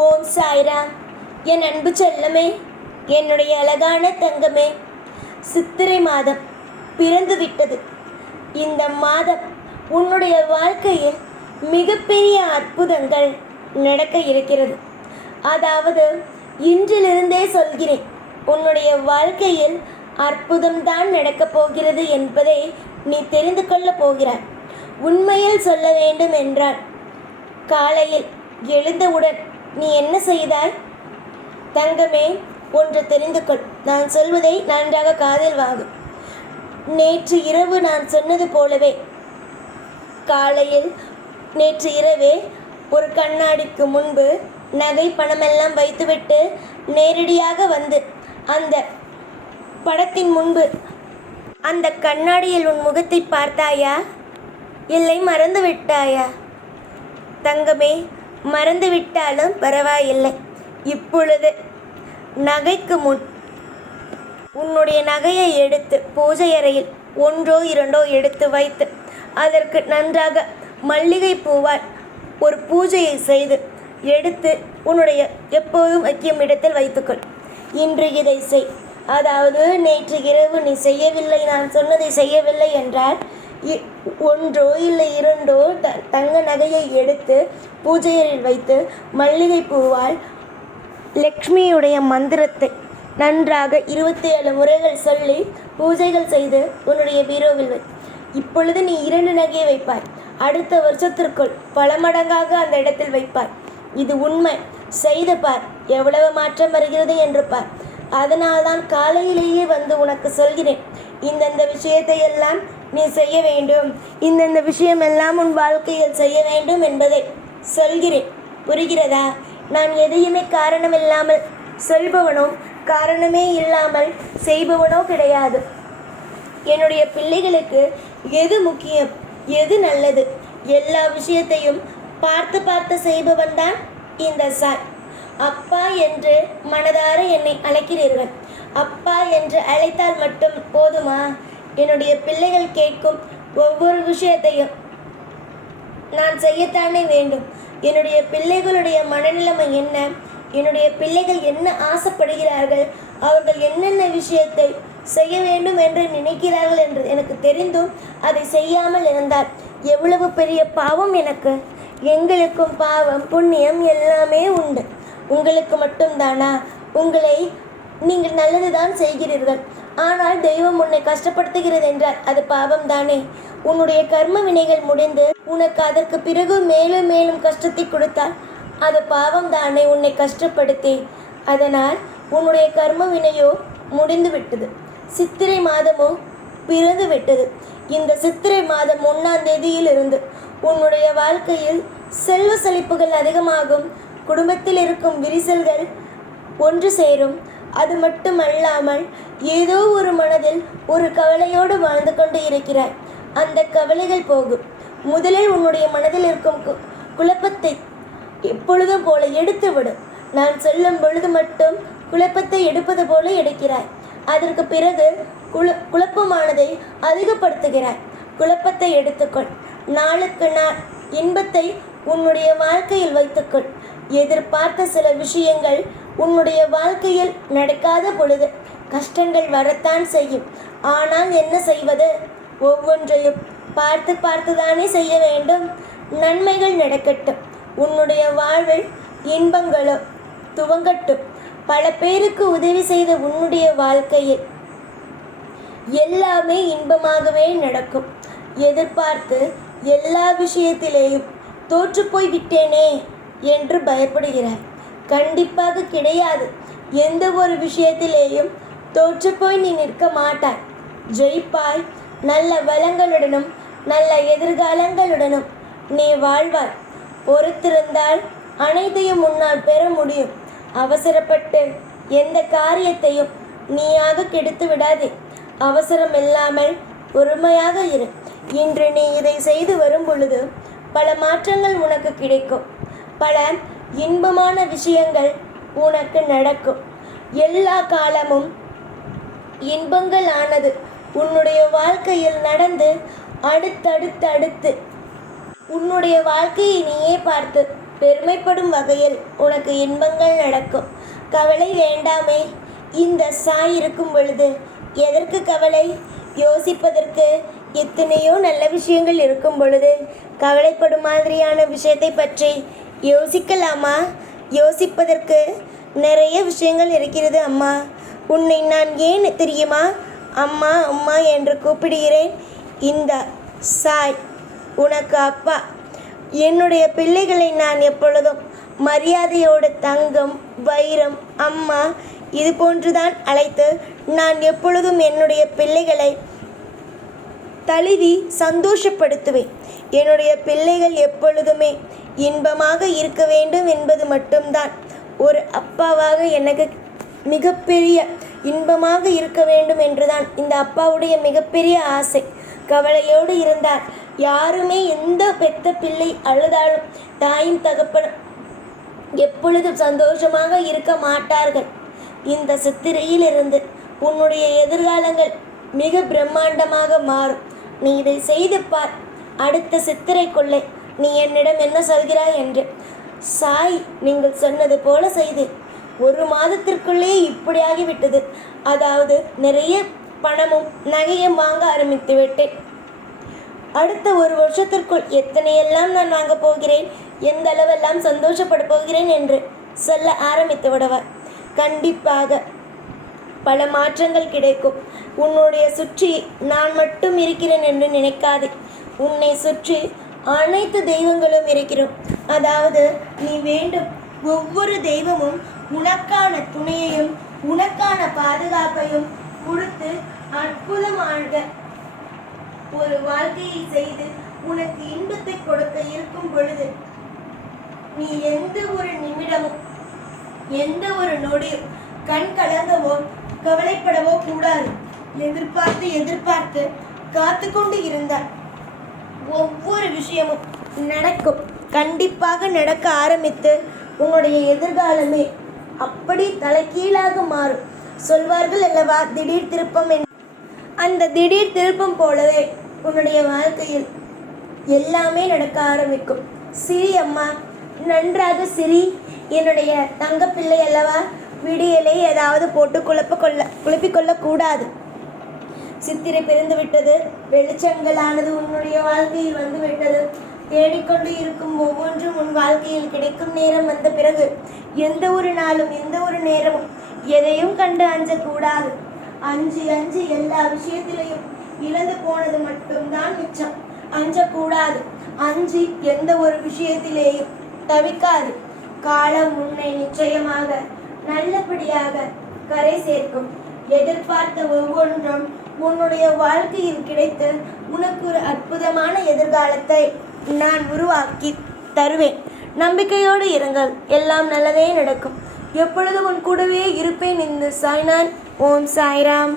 ஓம் சாய்ராம். என் அன்பு செல்லமே, என்னுடைய அழகான தங்கமே, சித்திரை மாதம் பிறந்து விட்டது. இந்த மாதம் உன்னுடைய வாழ்க்கையில் மிகப்பெரிய அற்புதங்கள் நடக்க இருக்கிறது. அதாவது இன்றிலிருந்தே சொல்கிறேன், உன்னுடைய வாழ்க்கையில் அற்புதம்தான் நடக்கப் போகிறது என்பதை நீ தெரிந்து கொள்ளப் போகிறாய். உண்மையில் சொல்ல வேண்டும் என்றால், காலையில் எழுந்தவுடன் நீ என்ன செய்தாய்? தங்கமே, ஒன்று தெரிந்து கொள். நான் சொல்வதை நன்றாக காதில் வாங்கும். நேற்று இரவு நான் சொன்னது போலவே காலையில் நேற்று இரவே ஒரு கண்ணாடிக்கு முன்பு நகை பணமெல்லாம் வைத்துவிட்டு நேரடியாக வந்து அந்த படத்தின் முன்பு அந்த கண்ணாடியில் உன் முகத்தை பார்த்தாயா? இல்லை மறந்து விட்டாயா? தங்கமே, மறந்து விட்டாலும் பரவாயில்லை. இப்பொழுது நகைக்கு முன் உன்னுடைய நகையை எடுத்து பூஜை அறையில் ஒன்றோ இரண்டோ எடுத்து வைத்து அதற்கு நன்றாக மல்லிகை பூவால் ஒரு பூஜையை செய்து எடுத்து உன்னுடைய எப்போதும் வைக்கும் இடத்தில் வைத்துக்கொள். இன்று இதை செய். அதாவது நேற்று இரவு நீ செய்யவில்லை, நான் சொன்னதை செய்யவில்லை என்றால் ஒன்றோ இல்லை இரண்டோ தங்க நகையை எடுத்து பூஜையரில் வைத்து மல்லிகை பூவால் லக்ஷ்மியுடைய மந்திரத்தை நன்றாக 27 முறைகள் சொல்லி பூஜைகள் செய்து உன்னுடைய பீரோவில் வை. இப்பொழுது நீ 2 நகையை வைப்பாய். அடுத்த வருஷத்திற்குள் பல மடங்காக அந்த இடத்தில் வைப்பாய். இது உண்மை. செய்து பார், எவ்வளவு மாற்றம் வருகிறது என்று பார். அதனால்தான் காலையிலேயே வந்து உனக்கு சொல்கிறேன், இந்தந்த விஷயத்தை எல்லாம் நீ செய்ய வேண்டும், இந்தந்த விஷயமெல்லாம் உன் வாழ்க்கையில் செய்ய வேண்டும் என்பதை சொல்கிறேன். புரிகிறதா? நான் எதையுமே காரணமில்லாமல் சொல்பவனோ காரணமே இல்லாமல் செய்பவனோ கிடையாது. என்னுடைய பிள்ளைகளுக்கு எது முக்கியம், எது நல்லது, எல்லா விஷயத்தையும் பார்த்து பார்த்து செய்பவன் தான் இந்த சாய். அப்பா என்று மனதார என்னை அழைக்கிறீர்கள். அப்பா என்று அழைத்தால் மட்டும் போதுமா? என்னுடைய பிள்ளைகள் கேட்கும் ஒவ்வொரு விஷயத்தையும் நான் செய்யத்தானே வேண்டும். என்னுடைய பிள்ளைகளுடைய மனநிலைமை என்ன, என்னுடைய பிள்ளைகள் என்ன ஆசைப்படுகிறார்கள், அவர்கள் என்னென்ன விஷயத்தை செய்ய வேண்டும் என்று நினைக்கிறார்கள் என்று எனக்கு தெரிந்தும் அதை செய்யாமல் இருந்தால் எவ்வளவு பெரிய பாவம் எனக்கு. எங்களுக்கும் பாவம் புண்ணியம் எல்லாமே உண்டு. உங்களுக்கு மட்டும்தானா? உங்களை நீங்கள் நல்லதுதான் செய்கிறீர்கள். ஆனால் தெய்வம் உன்னை கஷ்டப்படுத்துகிறது என்றால் அது பாவம் தானே? உன்னுடைய கர்ம வினைகள் முடிந்து உனக்கு அதற்கு பிறகு மேலும் மேலும் கஷ்டத்தை கொடுத்தால் அது பாவம் தானே உன்னை கஷ்டப்படுத்தி? அதனால் உன்னுடைய கர்ம வினையோ முடிந்து விட்டது. சித்திரை மாதமோ பிறந்து விட்டது. இந்த சித்திரை மாதம் 1ஆம் தேதியிலிருந்து உன்னுடைய வாழ்க்கையில் செல்வ செழிப்புகள் அதிகமாகும். குடும்பத்தில் இருக்கும் விரிசல்கள் ஒன்று சேரும். அது மட்டுமல்லாமல் ஏதோ ஒரு மனதில் ஒரு கவலையோடு வாழ்ந்து கொண்டு இருக்கிறாய். அந்த கவலைகள் போகும். முதலில் உன்னுடைய மனதில் இருக்கும் குழப்பத்தை எப்பொழுதும் போல எடுத்து விடும். நான் சொல்லும் பொழுது மட்டும் குழப்பத்தை எடுப்பது போல எடுக்கிறாய். அதற்கு பிறகு குழப்பமானதை அதிகப்படுத்துகிறாய். குழப்பத்தை எடுத்துக்கொள். நாளுக்கு நாள் இன்பத்தை உன்னுடைய வாழ்க்கையில் வைத்துக்கொள். எதிர்பார்த்த சில விஷயங்கள் உன்னுடைய வாழ்க்கையில் நடக்காத பொழுது கஷ்டங்கள் வரத்தான் செய்யும். ஆனால் என்ன செய்வது? ஒவ்வொன்றையும் பார்த்து பார்த்துதானே செய்ய வேண்டும். நன்மைகள் நடக்கட்டும். உன்னுடைய வாழ்வில் இன்பங்களோ துவங்கட்டும். பல பேருக்கு உதவி செய்த உன்னுடைய வாழ்க்கையில் எல்லாமே இன்பமாகவே நடக்கும். எதிர்பார்த்து எல்லா விஷயத்திலேயும் தோற்றுப்போய் விட்டேனே என்று பயப்படுகிறாய். கண்டிப்பாக கிடையாது. எந்த ஒரு விஷயத்திலேயும் தோற்றுப்போய் நீ நிற்க மாட்டாய். ஜெயிப்பாய். நல்ல வளங்களுடனும் நல்ல எதிர்காலங்களுடனும் நீ வாழ்வாய். பொறுத்திருந்தால் அனைத்தையும் உன்னால் பெற முடியும். அவசரப்பட்டு எந்த காரியத்தையும் நீயாக கெடுத்து விடாதே. அவசரம் இல்லாமல் பொறுமையாக இரு. இன்று நீ இதை செய்து வரும் பொழுது பல மாற்றங்கள் உனக்கு கிடைக்கும். பல இன்பமான விஷயங்கள் உனக்கு நடக்கும். எல்லா காலமும் இன்பங்கள் ஆனது உன்னுடைய வாழ்க்கையில் நடந்து அடுத்தடுத்து உன்னுடைய வாழ்க்கையை நீயே பார்த்து பெருமைப்படும் வகையில் உனக்கு இன்பங்கள் நடக்கும். கவலை வேண்டாமே. இந்த சாய் இருக்கும் பொழுது எதற்கு கவலை? யோசிப்பதற்கு எத்தனையோ நல்ல விஷயங்கள் இருக்கும் பொழுது கவலைப்படும் மாதிரியான விஷயத்தை பற்றி யோசிக்கலாமா? யோசிப்பதற்கு நிறைய விஷயங்கள் இருக்கிறது அம்மா. உன்னை நான் ஏன் தெரியுமா அம்மா அம்மா என்று கூப்பிடுகிறேன்? இந்த சாய் உனக்கு அப்பா. என்னுடைய பிள்ளைகளை நான் எப்பொழுதும் மரியாதையோடு தங்கம், வைரம், அம்மா இது போன்றுதான் அழைத்து நான் எப்பொழுதும் என்னுடைய பிள்ளைகளை தழுவி சந்தோஷப்படுத்துவேன். என்னுடைய பிள்ளைகள் எப்பொழுதுமே இன்பமாக இருக்க வேண்டும் என்பது மட்டும்தான் ஒரு அப்பாவாக எனக்கு மிகப்பெரிய இன்பமாக இருக்க வேண்டும் என்றுதான் இந்த அப்பாவுடைய மிகப்பெரிய ஆசை. கவலையோடு இருந்தார். யாருமே எந்த பெத்த பிள்ளை அழுதாலும் தாயும் தகப்பனும் எப்பொழுதும் சந்தோஷமாக இருக்க மாட்டார்கள். இந்த சித்திரையிலிருந்து உன்னுடைய எதிர்காலங்கள் மிக பிரம்மாண்டமாக மாறும். நீ இதை செய்து பார். அடுத்த சித்திரைக்குள்ளே நீ என்னிடம் என்ன சொல்கிறாய் என்று. சாய், நீங்கள் சொன்னது போல செய்து 1 மாதத்திற்குள்ளே இப்படியாகிவிட்டது. அதாவது நிறைய பணமும் நகையும் வாங்க ஆரம்பித்து விட்டேன். அடுத்த 1 வருஷத்திற்குள் எத்தனையெல்லாம் நான் வாங்கப் போகிறேன், எந்த அளவெல்லாம் சந்தோஷப்பட போகிறேன் என்று சொல்ல ஆரம்பித்து விடுவார். கண்டிப்பாக பல மாற்றங்கள் கிடைக்கும். உன்னுடைய சுற்றி நான் மட்டும் இருக்கிறேன் என்று நினைக்காதே. உன்னை சுற்றி அனைத்து தெய்வங்களும் இருக்கிறோம். அதாவது நீ வேண்டும் ஒவ்வொரு தெய்வமும் உனக்கான துணையையும் உனக்கான பாதுகாப்பையும் கொடுத்து அற்புதமாக ஒரு வாழ்க்கையை செய்து உனக்கு இன்பத்தை கொடுக்க இருக்கும் பொழுது நீ எந்த ஒரு நிமிடமும் எந்த ஒரு நொடியும் கண் கலங்கவோ கவலைப்படவோ கூடாது. எதிர்பார்த்து எதிர்பார்த்து காத்து கொண்டு இருந்தால் ஒவ்வொரு விஷயமும் நடக்கும். கண்டிப்பாக நடக்க ஆரம்பித்து உன்னுடைய எதிர்காலமே அப்படி தலைகீழாக மாறும். சொல்வார்கள் அல்லவா, திடீர் திருப்பம். அந்த திடீர் திருப்பம் போலவே உன்னுடைய வாழ்க்கையில் எல்லாமே நடக்க ஆரம்பிக்கும். சிரி அம்மா, நன்றாக சிரி. என்னுடைய தங்கப்பிள்ளை அல்லவா, விடியலை ஏதாவது போட்டு குழப்பிக்கொள்ளக்கூடாது. சித்திரை பிறந்து விட்டது. வெளிச்சங்களானது உன்னுடைய வாழ்க்கையில் வந்து விட்டது. தேடிக்கொண்டு இருக்கும் ஒவ்வொன்றும் உன் வாழ்க்கையில் கிடைக்கும் நேரம் வந்த பிறகு எந்த ஒரு நாளும் எந்த ஒரு நேரமும் எதையும் கண்டு அஞ்சக்கூடாது. அஞ்சு அஞ்சு எல்லா விஷயத்திலையும் இழந்து போனது மட்டும்தான் மிச்சம். அஞ்சக்கூடாது. அஞ்சு எந்த ஒரு விஷயத்திலேயும் தவிக்காது. காலம் உன்னை நிச்சயமாக நல்லபடியாக கரை சேர்க்கும். எதிர்பார்த்த ஒவ்வொன்றும் உன்னுடைய வாழ்க்கையில் கிடைத்து உனக்கு ஒரு அற்புதமான எதிர்காலத்தை நான் உருவாக்கி தருவேன். நம்பிக்கையோடு இருங்கள். எல்லாம் நல்லதே நடக்கும். எப்பொழுதும் உன் கூடவே இருப்பேன். இந்த சாய்நான். ஓம் சாய்ராம்.